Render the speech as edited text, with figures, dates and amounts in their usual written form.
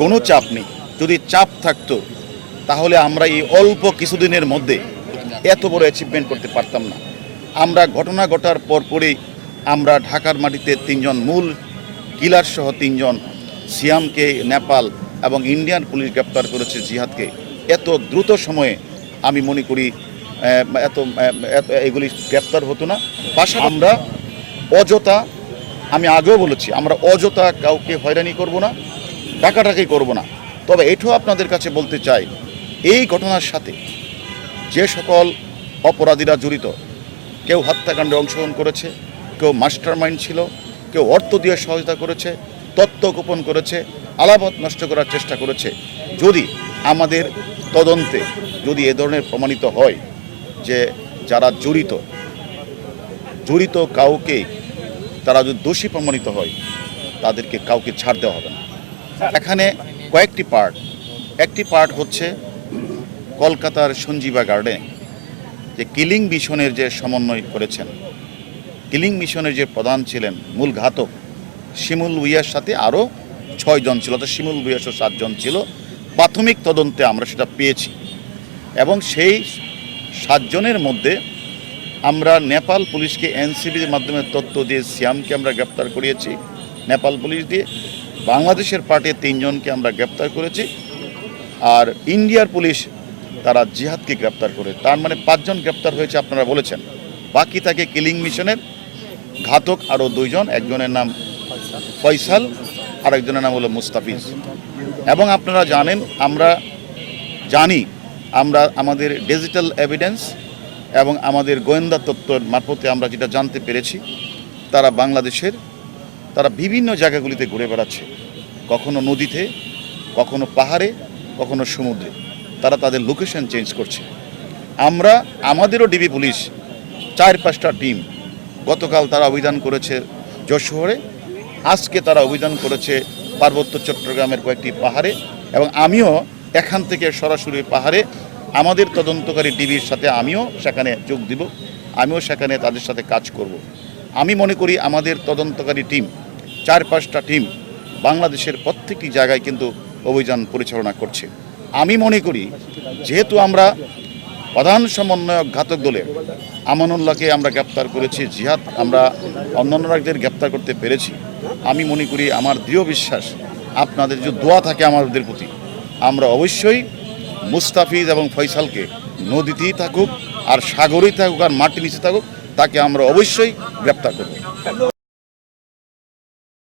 কোনো চাপ নেই। যদি চাপ থাকতো তাহলে আমরা এই অল্প কিছুদিনের মধ্যে এত বড় অ্যাচিভমেন্ট করতে পারতাম না। আমরা ঘটনা ঘটার পরপরই আমরা ঢাকার মাটিতে ৩ জন মূল কিলার সহ ৩ জন সিয়ামকে নেপাল এবং ইন্ডিয়ান পুলিশ গ্রেপ্তার করেছে জিহাদকে। এত দ্রুত সময়ে আমি মনে করি এগুলি গ্রেপ্তার হতো না। পাশাপাশি আমরা অযথা, আমি আগেও বলেছি, আমরা অযথা কাউকে হয়রানি করব না, ডাকাডাকি করব না। তবে এটাও আপনাদের কাছে বলতে চাই, এই ঘটনার সাথে যে সকল অপরাধীরা জড়িত, কেউ হত্যাকাণ্ডে অংশগ্রহণ করেছে, কেউ মাস্টার মাইন্ড ছিল, কেউ অর্থ দিয়ে সহায়তা করেছে, তথ্য গোপন করেছে, আলামত নষ্ট করার চেষ্টা করেছে, যদি আমাদের তদন্তে যদি এ ধরনের প্রমাণিত হয় যে যারা জড়িত কাউকে, তারা যদি দোষী প্রমাণিত হয়, তাদেরকে কাউকে ছাড় দেওয়া হবে না। এখানে কয়েকটি পার্ট। একটি পার্ট হচ্ছে কলকাতার সঞ্জীবা গার্ডেন যে কিলিং মিশনের যে সমন্বয় করেছেন, কিলিং মিশনের যে প্রধান ছিলেন মূল ঘাতক শিমুল ভুঁইয়ার সাথে আরও 6 জন ছিল, তো শিমুল ভুঁইয়া 7 জন ছিল। প্রাথমিক তদন্তে আমরা সেটা পেয়েছি এবং সেই 7 জনের মধ্যে আমরা নেপাল পুলিশকে এনসিবির মাধ্যমে তথ্য দিয়ে সিয়ামকে আমরা গ্রেপ্তার করিয়েছি নেপাল পুলিশ দিয়ে। বাংলাদেশের পার্টি 3 জনকে আমরা গ্রেপ্তার করেছি, আর ইন্ডিয়ার পুলিশ তারা জিহাদকে গ্রেপ্তার করে। তার মানে 5 জন গ্রেপ্তার হয়েছে আপনারা বলেছেন। বাকি থাকে কিলিং মিশনের ঘাতক আরও 2 জন, একজনের নাম ফয়সাল আর একজনের নাম হলো মুস্তাফিজ। এবং আপনারা জানেন, আমরা জানি, আমরা আমাদের ডিজিটাল এভিডেন্স এবং আমাদের গোয়েন্দা তথ্যের মারফতে আমরা যেটা জানতে পেরেছি, তারা বাংলাদেশের বিভিন্ন জায়গাগুলিতে ঘুরে বেড়াচ্ছে, কখনো নদীতে, কখনো পাহাড়ে, কখনো সমুদ্রে। তারা তাদের লোকেশন চেঞ্জ করছে। আমাদেরও ডিবি পুলিশ 4-5টা টিম গতকাল তারা অভিযান করেছে যশোরে, আজকে তারা অভিযান করেছে পার্বত্য চট্টগ্রামের কয়েকটি পাহাড়ে, এবং আমিও এখান থেকে সরাসরি পাহাড়ে আমাদের তদন্তকারী ডিবির সাথে আমিও সেখানে যোগ দিব, আমিও সেখানে তাদের সাথে কাজ করব। আমি মনে করি আমাদের তদন্তকারী টিম 4-5টা টিম বাংলাদেশের প্রত্যেকটি জায়গায় কিন্তু অভিযান পরিচালনা করছে। আমি মনে করি যেহেতু আমরা প্রধান সমন্বয়ক ঘাতক দলের আমানুল্লাহকে আমরা গ্রেপ্তার করেছি, জিহাদ আমরা অন্যান্যদের গ্রেপ্তার করতে পেরেছি, আমি মনে করি, আমার দৃঢ় বিশ্বাস, আপনাদের যে দোয়া থাকে আমাদের প্রতি, আমরা অবশ্যই মুস্তাফিজ এবং ফয়সালকে নদীতেই থাকুক আর সাগরেই থাকুক আর মাটির নিচে থাকুক, তাকে আমরা অবশ্যই গ্রেপ্তার করব।